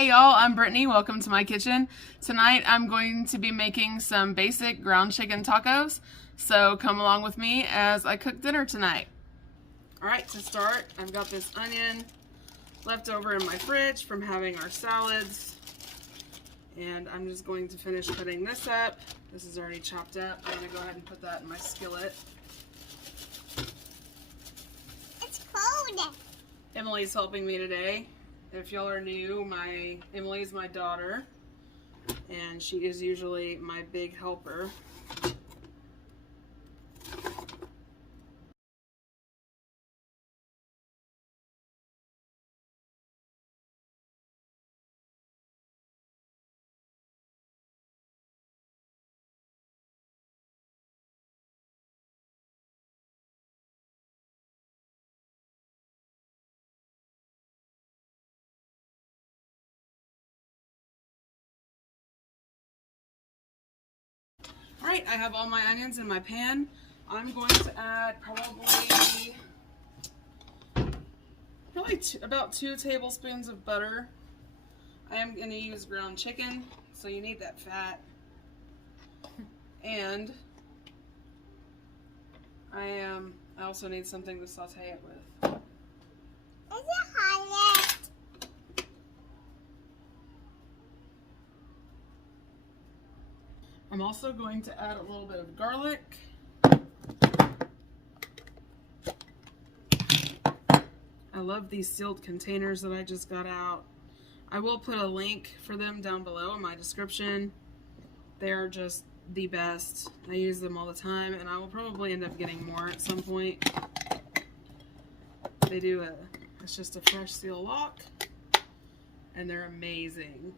Hey y'all, I'm Brittany. Welcome to my kitchen. Tonight I'm going to be making some basic ground chicken tacos. So come along with me as I cook dinner tonight. Alright, to start, I've got this onion left over in my fridge from having our salads. And I'm just going to finish cutting this up. This is already chopped up. I'm going to go ahead and put that in my skillet. It's cold. Emily's helping me today. If y'all are new, Emily's my daughter, and she is usually my big helper. Alright, I have all my onions in my pan. I'm going to add probably about 2 tablespoons of butter. I am going to use ground chicken, so you need that fat. And I also need something to saute it with. Is it hot? I'm also going to add a little bit of garlic. I love these sealed containers that I just got out. I will put a link for them down below in my description. They're just the best. I use them all the time, and I will probably end up getting more at some point. It's just a fresh seal lock, and they're amazing.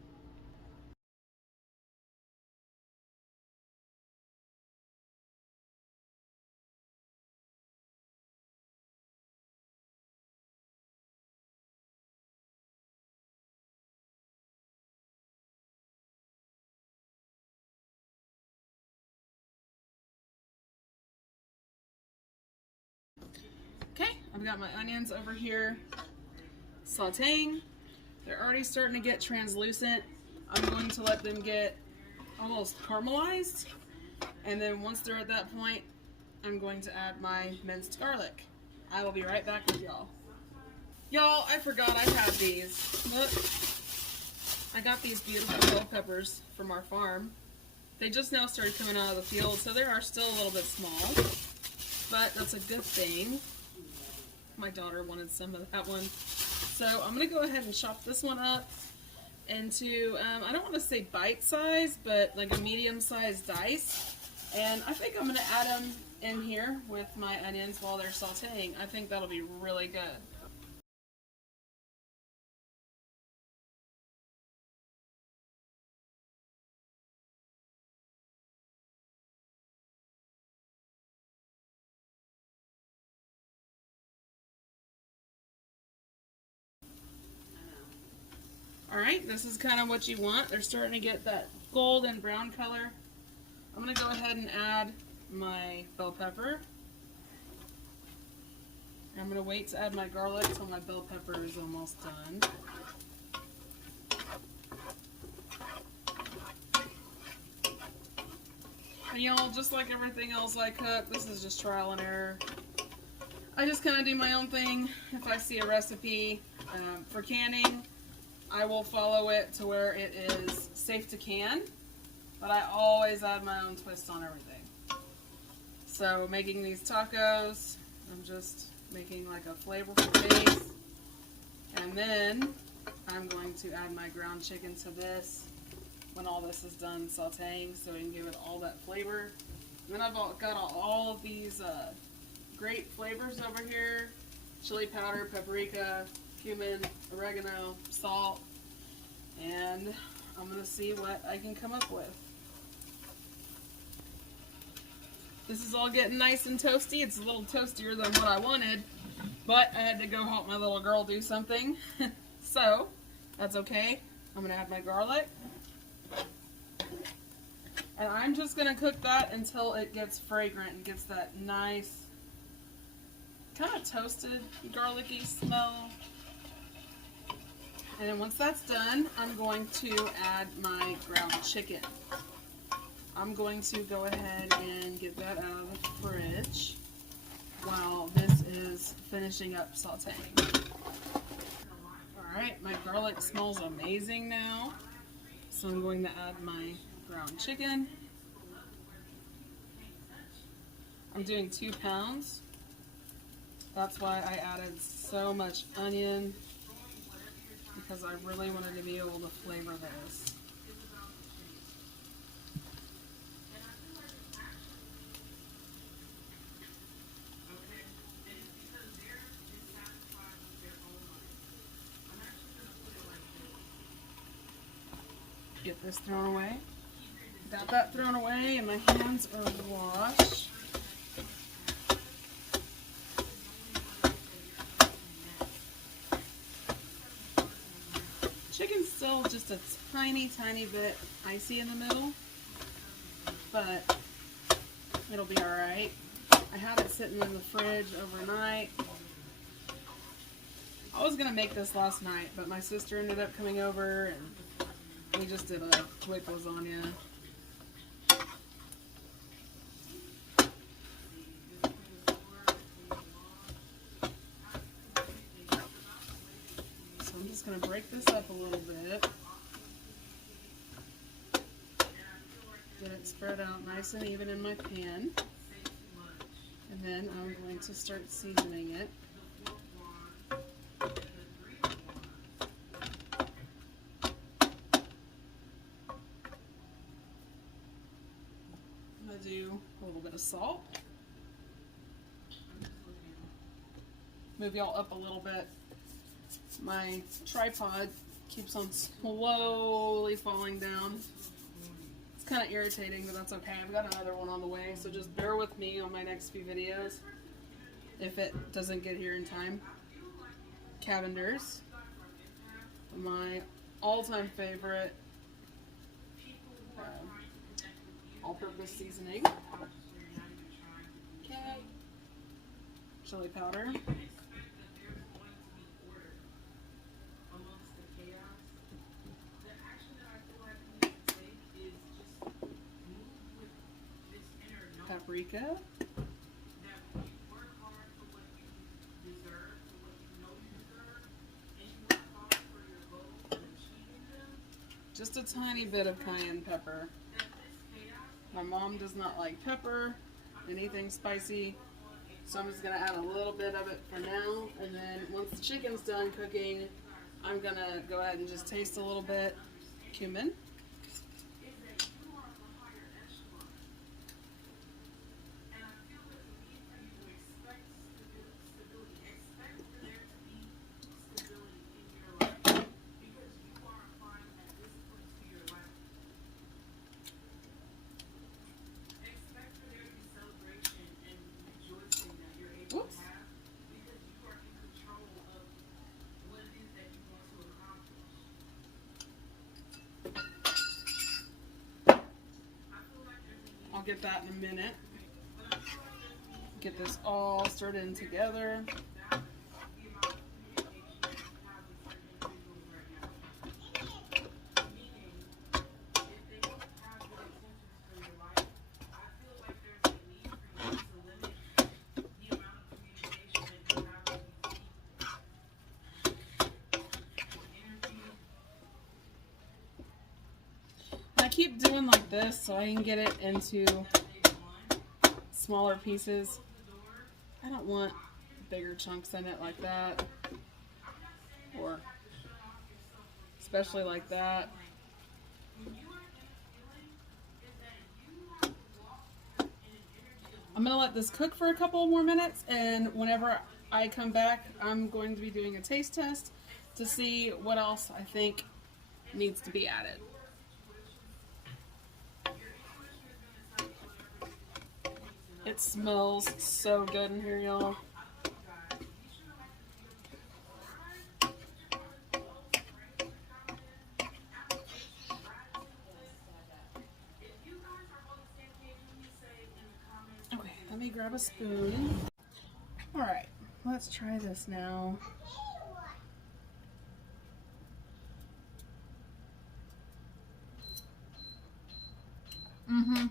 Okay, I've got my onions over here sauteing. They're already starting to get translucent. I'm going to let them get almost caramelized. And then once they're at that point, I'm going to add my minced garlic. I will be right back with y'all. Y'all, I forgot I have these. Look, I got these beautiful bell peppers from our farm. They just now started coming out of the field, so they are still a little bit small. But that's a good thing. My daughter wanted some of that one. So I'm going to go ahead and chop this one up into, I don't want to say bite size, but like a medium-sized dice. And I think I'm going to add them in here with my onions while they're sauteing. I think that'll be really good. Alright, this is kind of what you want. They're starting to get that gold and brown color. I'm going to go ahead and add my bell pepper. I'm going to wait to add my garlic until my bell pepper is almost done. And y'all, just like everything else I cook, this is just trial and error. I just kind of do my own thing. If I see a recipe for canning, I will follow it to where it is safe to can, but I always add my own twist on everything. So making these tacos, I'm just making like a flavorful base, and then I'm going to add my ground chicken to this when all this is done sauteing, so we can give it all that flavor. And then I've got all of these great flavors over here: chili powder, paprika, cumin, oregano, salt, and I'm going to see what I can come up with. This is all getting nice and toasty. It's a little toastier than what I wanted, but I had to go help my little girl do something, so that's okay. I'm going to add my garlic, and I'm just going to cook that until it gets fragrant and gets that nice kind of toasted garlicky smell. And then once that's done, I'm going to add my ground chicken. I'm going to go ahead and get that out of the fridge while this is finishing up sauteing. Alright, my garlic smells amazing now. So I'm going to add my ground chicken. I'm doing 2 pounds. That's why I added so much onion, because I really wanted to be able to flavor this. Get this thrown away. Got that thrown away and my hands are washed. Chicken's still just a tiny bit icy in the middle, but it'll be alright. I had it sitting in the fridge overnight. I was going to make this last night, but my sister ended up coming over and we just did a quick lasagna. So I'm just going to break this up a little bit. Get it spread out nice and even in my pan. And then I'm going to start seasoning it. I'm going to do a little bit of salt. Move y'all up a little bit. My tripod keeps on slowly falling down. It's kind of irritating, but that's okay. I've got another one on the way, so just bear with me on my next few videos if it doesn't get here in time. Cavender's, my all-time favorite all-purpose seasoning. Okay. Chili powder. Paprika. Just a tiny bit of cayenne pepper. My mom does not like pepper, anything spicy, so I'm just going to add a little bit of it for now, and then once the chicken's done cooking, I'm going to go ahead and just taste a little bit. Cumin. Whoops. I'll get that in a minute. Get this all stirred in together. I keep doing like this so I can get it into smaller pieces. I don't want bigger chunks in it like that, or especially like that. I'm gonna let this cook for a couple more minutes, and whenever I come back, I'm going to be doing a taste test to see what else I think needs to be added. It smells so good in here, y'all. Okay, let me grab a spoon. Alright, let's try this now. Mm-hmm.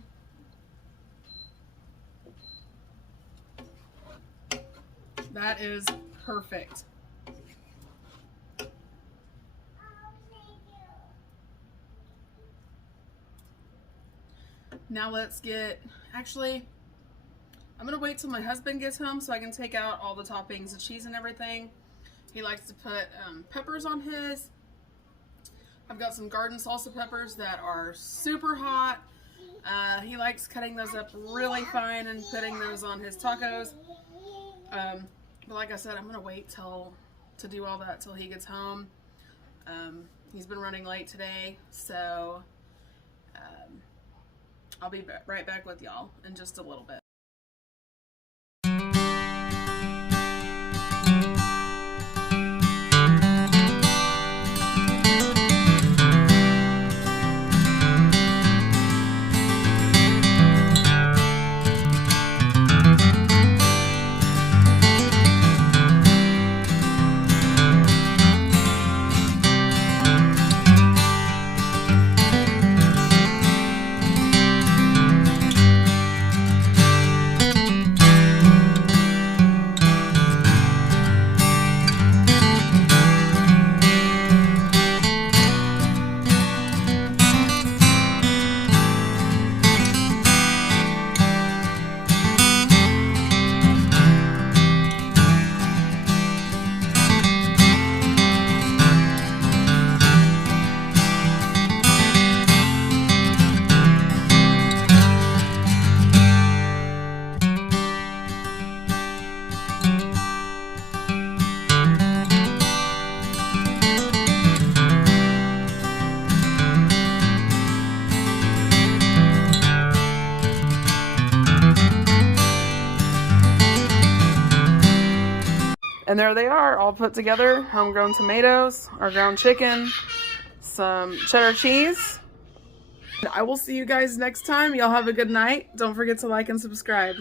That is perfect. Now let's actually, I'm going to wait till my husband gets home so I can take out all the toppings, the cheese and everything. He likes to put peppers on his. I've got some garden salsa peppers that are super hot. He likes cutting those up really fine and putting those on his tacos. But like I said, I'm going to wait to do all that till he gets home. He's been running late today, so I'll be right back with y'all in just a little bit. And there they are, all put together. Homegrown tomatoes, our ground chicken, some cheddar cheese. I will see you guys next time. Y'all have a good night. Don't forget to like and subscribe.